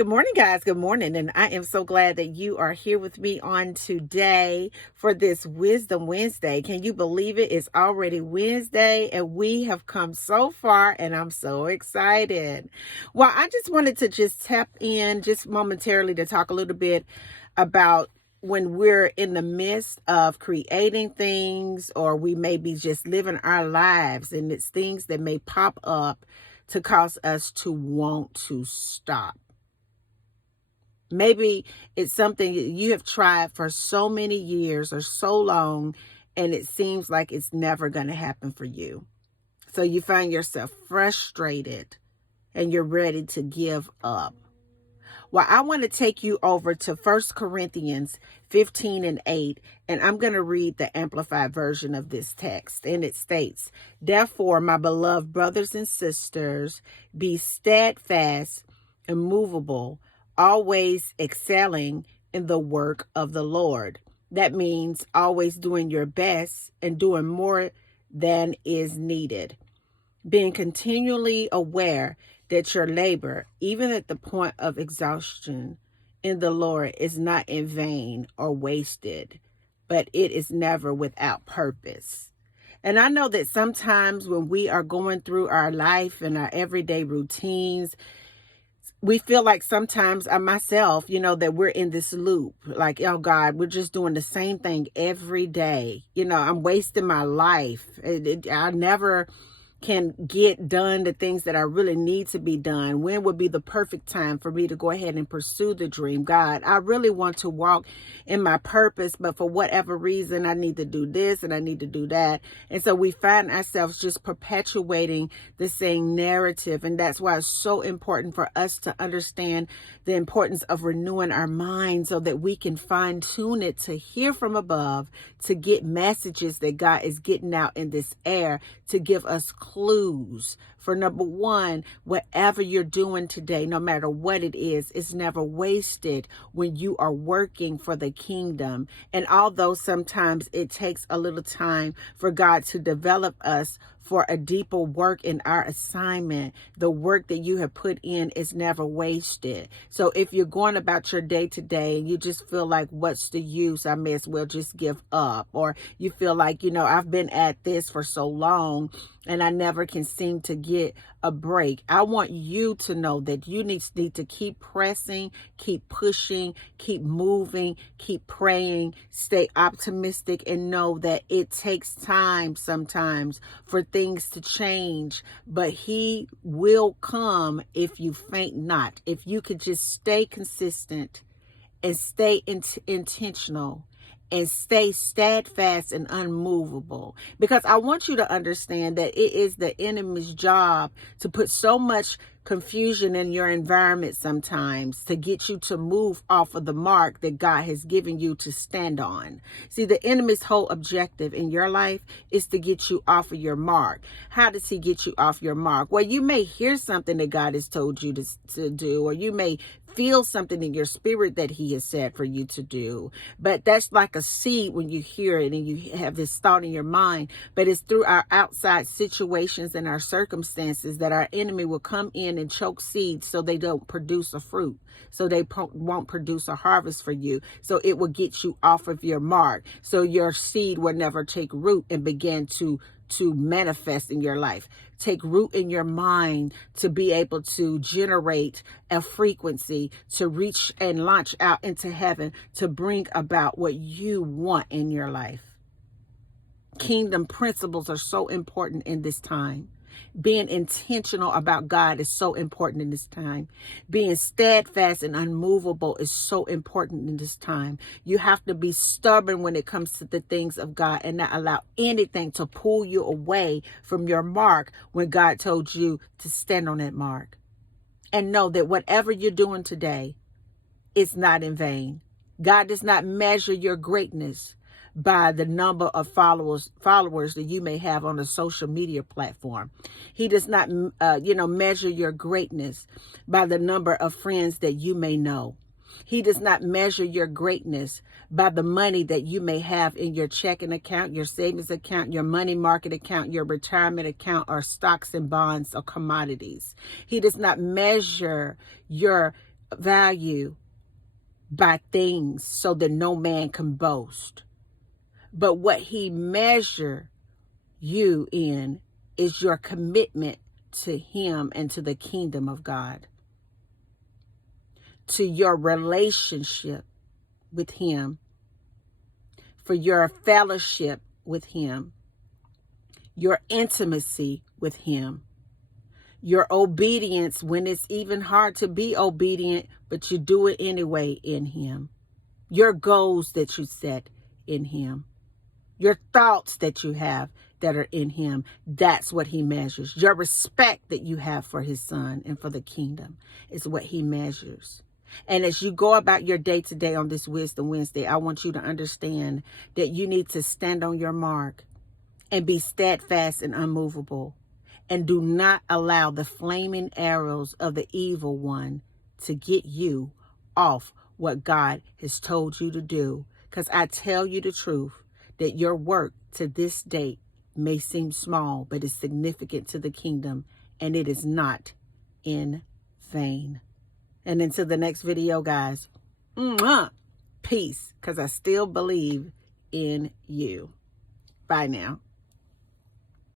Good morning, guys. Good morning. And I am so glad that you are here with me on today for this Wisdom Wednesday. Can you believe it? It's already Wednesday and we have come so far and I'm so excited. Well, I just wanted to just tap in just momentarily to talk a little bit about when we're in the midst of creating things, or we may be just living our lives, and it's things that may pop up to cause us to want to stop. Maybe it's something that you have tried for so many years or so long, and it seems like it's never going to happen for you. So you find yourself frustrated and you're ready to give up. Well, I want to take you over to 1 Corinthians 15:8, and I'm going to read the amplified version of this text. And it states, "Therefore, my beloved brothers and sisters, be steadfast, immovable, always excelling in the work of the Lord." That means always doing your best and doing more than is needed. Being continually aware that your labor, even at the point of exhaustion in the Lord, is not in vain or wasted, but it is never without purpose. And I know that sometimes when we are going through our life and our everyday routines, we feel like sometimes, I myself, that we're in this loop. Like, oh God, we're just doing the same thing every day. I'm wasting my life. I never can get done the things that I really need to be done. When would be the perfect time for me to go ahead and pursue the dream? God, I really want to walk in my purpose, but for whatever reason, I need to do this and I need to do that. And so we find ourselves just perpetuating the same narrative. And that's why it's so important for us to understand the importance of renewing our mind so that we can fine tune it to hear from above, to get messages that God is getting out in this air, to give us clues. For number one, whatever you're doing today, no matter what it is, it's never wasted when you are working for the kingdom. And although sometimes it takes a little time for God to develop us for a deeper work in our assignment, the work that you have put in is never wasted. So if you're going about your day to day and you just feel like, what's the use? I may as well just give up. Or you feel like, I've been at this for so long and I never can seem to get a break. I want you to know that you need to keep pressing, keep pushing, keep moving, keep praying, stay optimistic, and know that it takes time sometimes for things to change, but He will come if you faint not. If you could just stay consistent and stay intentional and stay steadfast and unmovable. Because I want you to understand that it is the enemy's job to put so much confusion in your environment sometimes to get you to move off of the mark that God has given you to stand on. See, the enemy's whole objective in your life is to get you off of your mark. How does he get you off your mark? Well, you may hear something that God has told you to do, or you may feel something in your spirit that He has said for you to do. But that's like a seed when you hear it and you have this thought in your mind. But it's through our outside situations and our circumstances that our enemy will come in and choke seeds so they don't produce a fruit, so they won't produce a harvest for you. So it will get you off of your mark. So your seed will never take root and begin to manifest in your life. Take root in your mind to be able to generate a frequency to reach and launch out into heaven to bring about what you want in your life. Kingdom principles are so important in this time. Being intentional about God is so important in this time. Being steadfast and unmovable is so important in this time. You have to be stubborn when it comes to the things of God and not allow anything to pull you away from your mark when God told you to stand on that mark. And know that whatever you're doing today, it's not in vain. God does not measure your greatness by the number of followers that you may have on a social media platform. He does not, measure your greatness by the number of friends that you may know. He does not measure your greatness by the money that you may have in your checking account, your savings account, your money market account, your retirement account, or stocks and bonds or commodities. He does not measure your value by things so that no man can boast. But what he measures you in is your commitment to him and to the kingdom of God, to your relationship with him, for your fellowship with him, your intimacy with him, your obedience when it's even hard to be obedient, but you do it anyway in him, your goals that you set in him, your thoughts that you have that are in him. That's what he measures. Your respect that you have for his son and for the kingdom is what he measures. And as you go about your day to day on this Wisdom Wednesday, I want you to understand that you need to stand on your mark and be steadfast and unmovable, and do not allow the flaming arrows of the evil one to get you off what God has told you to do. Because I tell you the truth, that your work to this date may seem small, but is significant to the kingdom, and it is not in vain. And until the next video, guys, peace, because I still believe in you. Bye now.